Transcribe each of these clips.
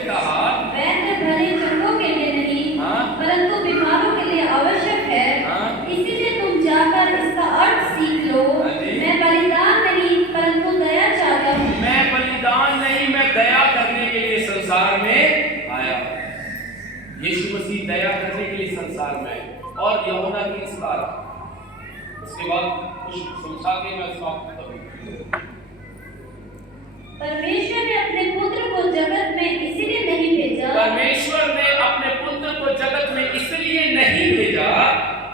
कहा वैद्य भले चंगों के लिए नहीं, हाँ? परंतु बीमारों के लिए आवश्यक है। हाँ? इसीलिए तुम जाकर इसका अर्थ सीख लो। हाँ जी। मैं बलिदान नहीं परंतु दया चाहता हूँ। मैं बलिदान नहीं, मैं दया करने के लिए संसार में आया। यीशु मसीह दया करने के लिए संसार में आए। और यूहन्ना 3:17 उसके बाद कुछ समझा के मैं समाप्त करूँ। परमेश्वर ने अपने पुत्र को जगत में इसलिए नहीं भेजा परमेश्वर ने अपने पुत्र को जगत में इसलिए नहीं भेजा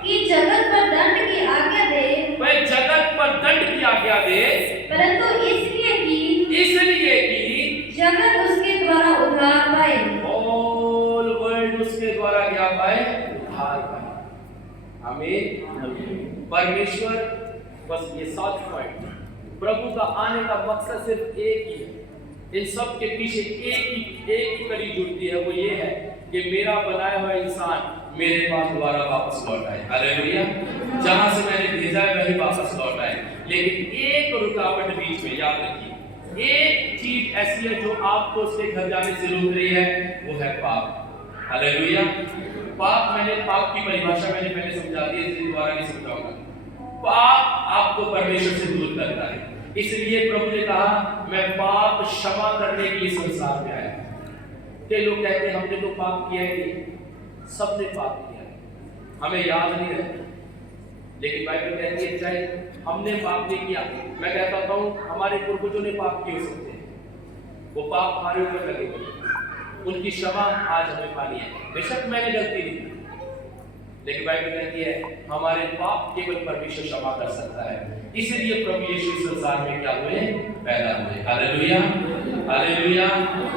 कि जगत पर दंड की आज्ञा दे, वह जगत पर दंड की आज्ञा दे, परंतु इसलिए कि जगत उसके द्वारा उद्धार पाए। ऑल वर्ल्ड उसके द्वारा क्या पाए? उद्धार पाए। आमीन। परमेश्वर, बस ये 7 पॉइंट, प्रभु का आने का मकसद सिर्फ एक ही है। इन सब के पीछे एक ही कड़ी जुड़ती है, वो ये है कि मेरा बनाया हुआ इंसान मेरे पास दोबारा वापस लौट आए। हालेलुया। जहां से मैंने भेजा है वही वापस लौट आए। लेकिन एक रुकावट बीच में, याद रखिए, एक चीज ऐसी है जो आपको उसके घर जाने से रोक रही है, वो है पाप। हालेलुया। पाप की परिभाषा मैंने पहले समझा दी है, इसलिए दोबारा नहीं समझाऊंगा। पाप आपको परमेश्वर से दूर करता है। इसलिए प्रभु ने कहा मैं पाप क्षमा करने के लिए संसार में आया। कई लोग कहते हैं हमने तो पाप किया ही नहीं, सबने पाप किया, हमें याद नहीं रहता। लेकिन बाइबल कहती है चाहे हमने पाप नहीं किया, मैं कहता हूँ हमारे पूर्वजों ने पाप किए हो सकते हैं, वो पाप हमारे ऊपर लगे हुए, उनकी क्षमा आज हमें पानी है। बेशक मैंने गलती नहीं, लेकिन बाइबल कहती है हमारे पाप केवल परमेश्वर क्षमा कर सकता है। इसलिए प्रभु यीशु संसार में क्या हुए? पैदा हुए। Hallelujah, hallelujah.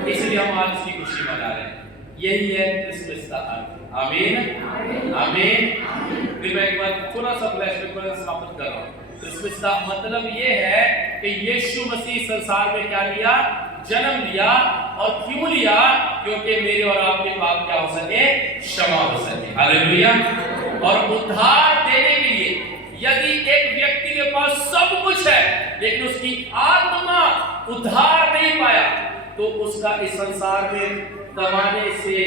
इसलिए हम आज उसकी खुशी मना रहे हैं। यही है क्रिसमस का अर्थ। आमीन, आमीन। फिर मैं एक बार थोड़ा सा फ्लैशबैक में समाप्त कर रहा हूँ। क्रिसमस का मतलब ये है कि यीशु मसीह संसार में क्या लिया? जन्म लिया। और क्यों लिया? क्योंकि मेरे और आपके पाप क्या हो सके? क्षमा हो सके। हालेलुया। और उद्धार देने के लिए यदि एक व्यक्ति के पास सब कुछ है लेकिन उसकी आत्मा उद्धार नहीं पाया, तो उसका इस संसार में कमाने से,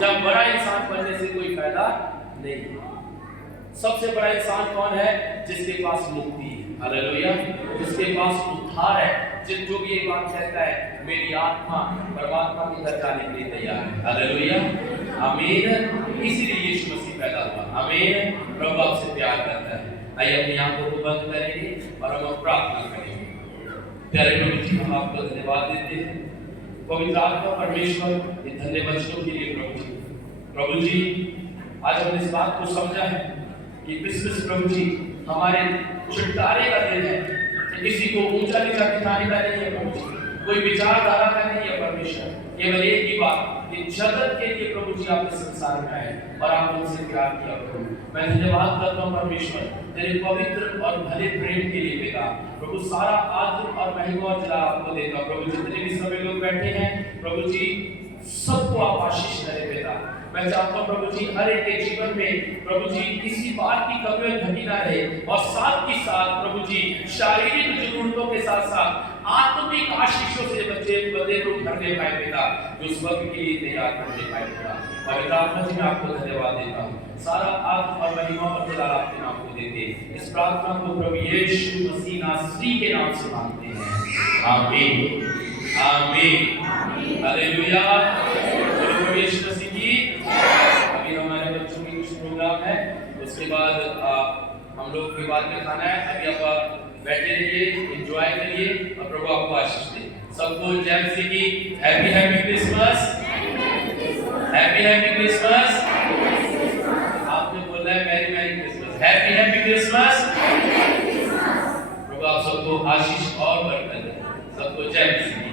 जब बड़ा इंसान बनने से कोई फायदा नहीं। सबसे बड़ा इंसान कौन है? जिसके पास मुक्ति है। हालेलुया। जिसके पास उद्धार है, जो भी ये बात कहता है मेरी आत्मा परमात्मा के घर जाने के लिए तैयार है। हालेलुया, आमीन। इसीलिए यीशु मसीह पैदा हुआ। आमीन। प्रभु आपसे प्यार करता है। आइए अपनी आंखों को बंद करेंगे और हम प्रार्थना करेंगे। प्यारे प्रभु जी, हम आपको धन्यवाद देते हैं पवित्र आत्मा परमेश्वर ये धन्य वचनों के लिए। प्रभु जी आज हमने इस बात को समझा है कि क्रिसमस प्रभु जी हमारे छुटकारे का दिन है। किसी को ऊंचा नीचा दिखाने का नहीं है प्रभु जी, कोई विचारधारा का नहीं है परमेश्वर। केवल एक ही बात कि जगत के लिए प्रभु जी आपने संसार में आए और आपने उनसे प्यार किया। प्रभु मैं धन्यवाद करता हूँ परमेश्वर तेरे पवित्र और भले प्रेम के लिए। पिता प्रभु सारा आदर और महिमा और जलाल आपको देता हूँ। प्रभु जितने भी सभी लोग बैठे हैं प्रभु जी सबको आप आशीष करें। पिता मैं चाहता हूँ प्रभु जी हर एक के जीवन में प्रभु जी किसी बात की कमी घटी ना रहे, और साथ ही साथ प्रभु जी शारीरिक जरूरतों के साथ साथ आत्मिक आशीषों से बच्चे बदे को भरने पाए पिता, जो उस वक्त के लिए तैयार करने पाए पिता। और पिता मैं आपको धन्यवाद देता हूँ। सारा आदर और महिमा और जलाल आपके नाम को देते। इस प्रार्थना को प्रभु यीशु मसीह नासरी के नाम से मांगते हैं। आमीन, आमीन, हालेलुया। प्रभु यीशु मसीह की। अभी हमारे बच्चों की कुछ प्रोग्राम है, उसके बाद हम लोग के बाद में खाना है। अभी आप बैठे रहिए, एंजॉय करिए और प्रभु आपको आशीष दे। सबको जय मसीह की। Happy happy Christmas, happy happy Christmas. आपने बोला है merry merry Christmas, happy happy Christmas. प्रभु आप सबको आशीष और बरकत दे। सबको जय मसीह की।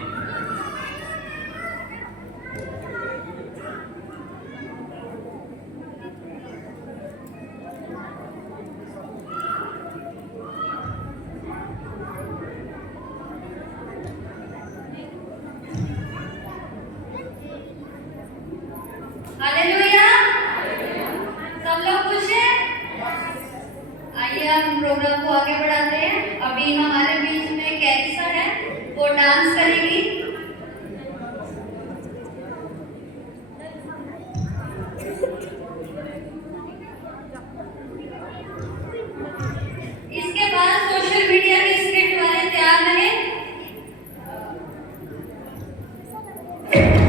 हालेलुया। सब लोग खुश हैं? आइए हम प्रोग्राम को आगे बढ़ाते हैं। अभी हमारे बीच में कैरिसा है, वो डांस करेगी। हैं